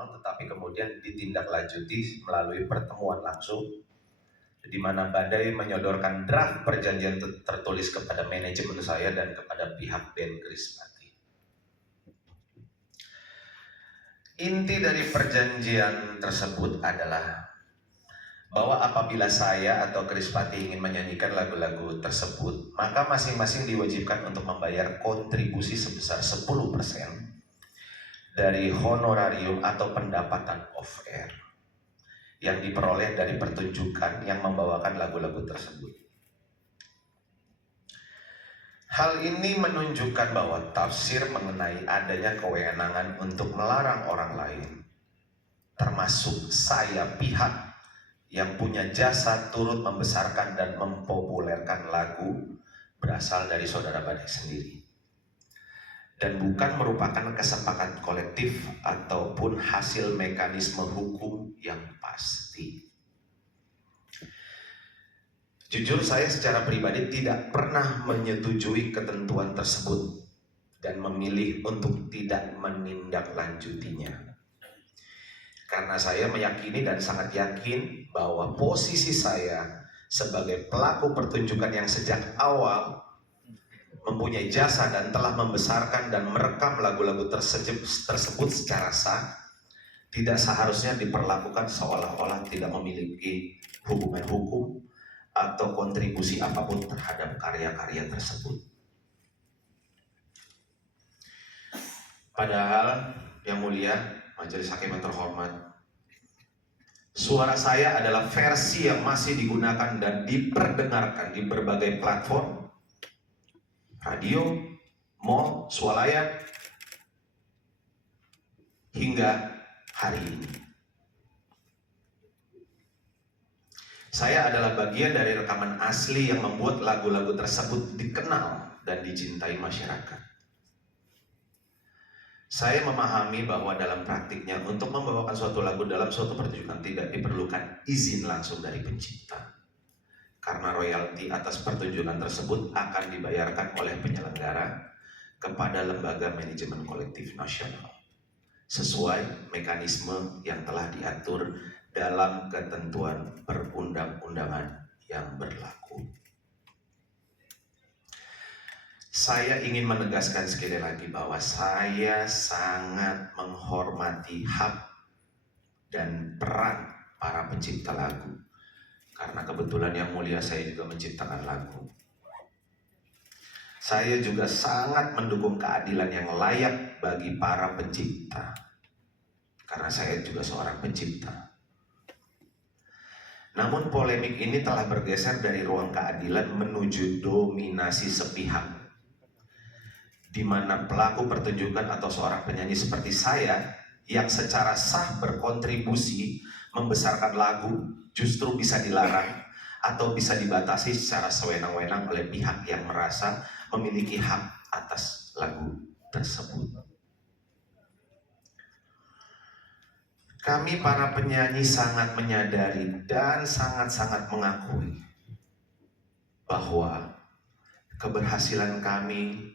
formal, tetapi kemudian ditindaklanjuti melalui pertemuan langsung, di mana Badai menyodorkan draft perjanjian tertulis kepada manajemen saya dan kepada pihak Ben Krispati. Inti dari perjanjian tersebut adalah bahwa apabila saya atau Krispati ingin menyanyikan lagu-lagu tersebut, maka masing-masing diwajibkan untuk membayar kontribusi sebesar 10% dari honorarium atau pendapatan off-air yang diperoleh dari pertunjukan yang membawakan lagu-lagu tersebut. Hal ini menunjukkan bahwa tafsir mengenai adanya kewenangan untuk melarang orang lain, termasuk saya pihak yang punya jasa turut membesarkan dan mempopulerkan lagu, berasal dari saudara Badai sendiri. Dan bukan merupakan kesepakatan kolektif ataupun hasil mekanisme hukum yang pasti. Jujur saya secara pribadi tidak pernah menyetujui ketentuan tersebut dan memilih untuk tidak menindaklanjutinya. Karena saya meyakini dan sangat yakin bahwa posisi saya sebagai pelaku pertunjukan yang sejak awal mempunyai jasa dan telah membesarkan dan merekam lagu-lagu tersebut secara sah, tidak seharusnya diperlakukan seolah-olah tidak memiliki hubungan hukum atau kontribusi apapun terhadap karya-karya tersebut. Padahal yang mulia majelis hakim yang terhormat, suara saya adalah versi yang masih digunakan dan diperdengarkan di berbagai platform radio, mall, swalayan, hingga hari ini. Saya adalah bagian dari rekaman asli yang membuat lagu-lagu tersebut dikenal dan dicintai masyarakat. Saya memahami bahwa dalam praktiknya untuk membawakan suatu lagu dalam suatu pertunjukan tidak diperlukan izin langsung dari pencipta. Karena royalti atas pertunjukan tersebut akan dibayarkan oleh penyelenggara kepada lembaga manajemen kolektif nasional sesuai mekanisme yang telah diatur dalam ketentuan perundang-undangan yang berlaku. Saya ingin menegaskan sekali lagi bahwa saya sangat menghormati hak dan peran para pencipta lagu. Karena kebetulan yang mulia saya juga menciptakan lagu. Saya juga sangat mendukung keadilan yang layak bagi para pencipta. Karena saya juga seorang pencipta. Namun polemik ini telah bergeser dari ruang keadilan menuju dominasi sepihak, di mana pelaku pertunjukan atau seorang penyanyi seperti saya yang secara sah berkontribusi membesarkan lagu justru bisa dilarang atau bisa dibatasi secara sewenang-wenang oleh pihak yang merasa memiliki hak atas lagu tersebut. Kami para penyanyi sangat menyadari dan sangat-sangat mengakui bahwa keberhasilan kami,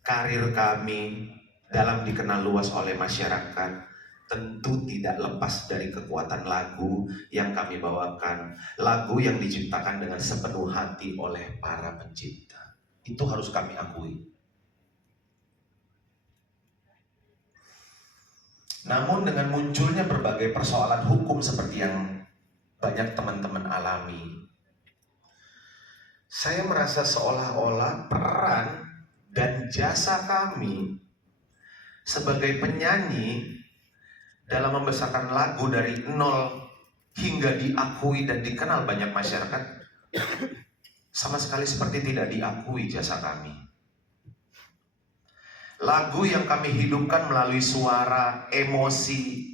karir kami dalam dikenal luas oleh masyarakat tentu tidak lepas dari kekuatan lagu yang kami bawakan, lagu yang diciptakan dengan sepenuh hati oleh para pencipta. Itu harus kami akui. Namun dengan munculnya berbagai persoalan hukum seperti yang banyak teman-teman alami, saya merasa seolah-olah peran dan jasa kami sebagai penyanyi dalam membesarkan lagu dari nol hingga diakui dan dikenal banyak masyarakat, sama sekali seperti tidak diakui jasa kami. Lagu yang kami hidupkan melalui suara, emosi,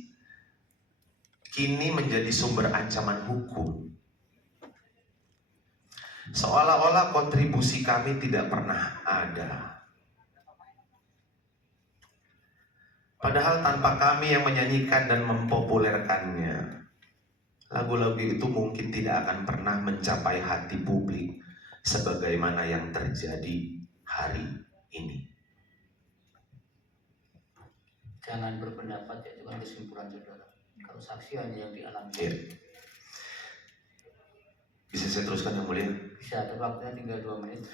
kini menjadi sumber ancaman hukum. Seolah-olah kontribusi kami tidak pernah ada. Padahal tanpa kami yang menyanyikan dan mempopulerkannya, lagu-lagu itu mungkin tidak akan pernah mencapai hati publik sebagaimana yang terjadi hari ini. Jangan berpendapat, ya itu kan kesimpulan saudara. Kalau saksi hanya yang dialami. Iya. Bisa saya teruskan yang mulia? Bisa, tapi waktunya tinggal 2 menit.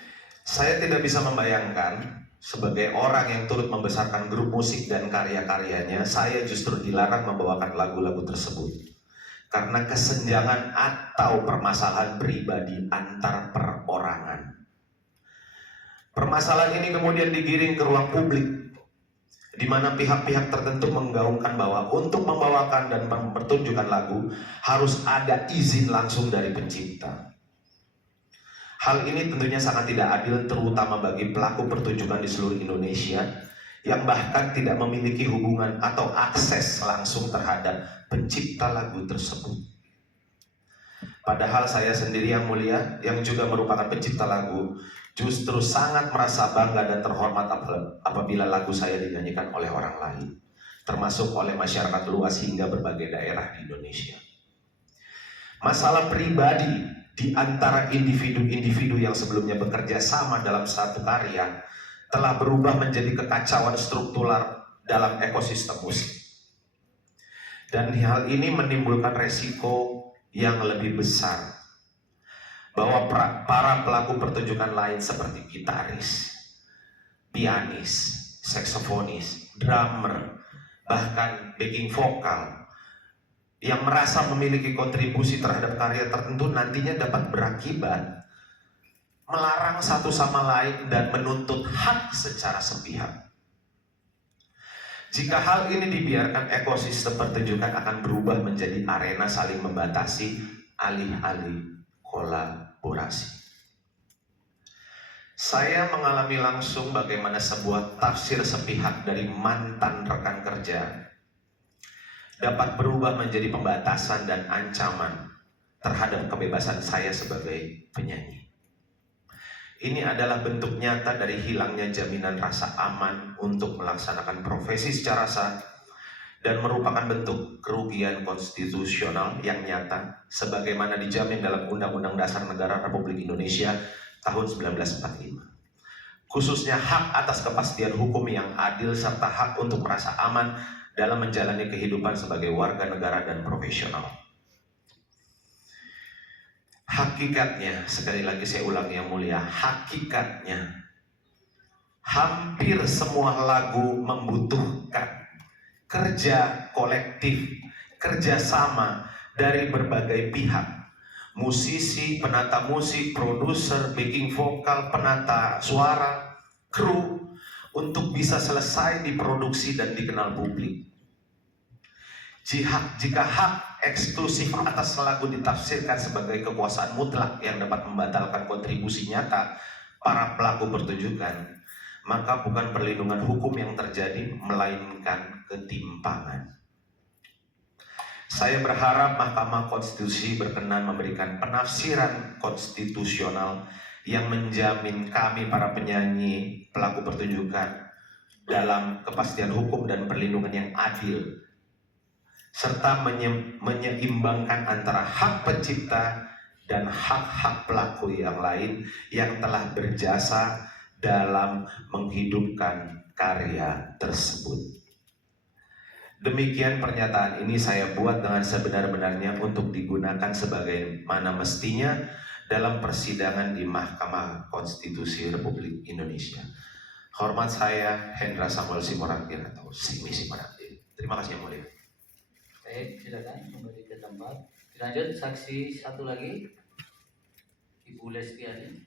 Saya tidak bisa membayangkan sebagai orang yang turut membesarkan grup musik dan karya-karyanya, saya justru dilarang membawakan lagu-lagu tersebut karena kesenjangan atau permasalahan pribadi antar perorangan. Permasalahan ini kemudian digiring ke ruang publik, di mana pihak-pihak tertentu menggaungkan bahwa untuk membawakan dan mempertunjukkan lagu harus ada izin langsung dari pencipta. Hal ini tentunya sangat tidak adil, terutama bagi pelaku pertunjukan di seluruh Indonesia yang bahkan tidak memiliki hubungan atau akses langsung terhadap pencipta lagu tersebut. Padahal saya sendiri yang mulia, yang juga merupakan pencipta lagu, justru sangat merasa bangga dan terhormat apabila lagu saya dinyanyikan oleh orang lain, termasuk oleh masyarakat luas hingga berbagai daerah di Indonesia. Masalah pribadi di antara individu-individu yang sebelumnya bekerja sama dalam satu karya telah berubah menjadi kekacauan struktural dalam ekosistem musik. Dan hal ini menimbulkan resiko yang lebih besar bahwa para pelaku pertunjukan lain seperti gitaris, pianis, saksofonis, drummer, bahkan backing vokal yang merasa memiliki kontribusi terhadap karya tertentu nantinya dapat berakibat melarang satu sama lain dan menuntut hak secara sepihak. Jika hal ini dibiarkan, ekosistem pertunjukan akan berubah menjadi arena saling membatasi, alih-alih kolaborasi. Saya mengalami langsung bagaimana sebuah tafsir sepihak dari mantan rekan kerja dapat berubah menjadi pembatasan dan ancaman terhadap kebebasan saya sebagai penyanyi. Ini adalah bentuk nyata dari hilangnya jaminan rasa aman untuk melaksanakan profesi secara sah dan merupakan bentuk kerugian konstitusional yang nyata sebagaimana dijamin dalam Undang-Undang Dasar Negara Republik Indonesia tahun 1945. Khususnya hak atas kepastian hukum yang adil serta hak untuk merasa aman dalam menjalani kehidupan sebagai warga negara dan profesional. Hakikatnya, sekali lagi saya ulang yang mulia, hakikatnya hampir semua lagu membutuhkan kerja kolektif, kerjasama dari berbagai pihak. Musisi, penata musik, produser, backing vokal, penata suara, kru, untuk bisa selesai diproduksi dan dikenal publik. Jika hak eksklusif atas lagu ditafsirkan sebagai kekuasaan mutlak yang dapat membatalkan kontribusi nyata para pelaku pertunjukan, maka bukan perlindungan hukum yang terjadi, melainkan ketimpangan. Saya berharap Mahkamah Konstitusi berkenan memberikan penafsiran konstitusional yang menjamin kami para penyanyi pelaku pertunjukan dalam kepastian hukum dan perlindungan yang adil, serta menyeimbangkan antara hak pencipta dan hak-hak pelaku yang lain yang telah berjasa dalam menghidupkan karya tersebut. Demikian pernyataan ini saya buat dengan sebenar-benarnya untuk digunakan sebagaimana mestinya dalam persidangan di Mahkamah Konstitusi Republik Indonesia. Hormat saya Hendra Samuel Simorangkir atau Simi Simorangkir. Terima kasih yang mulia. Baik, silakan kembali ke tempat. Dilanjut saksi satu lagi, Ibu Lestiani.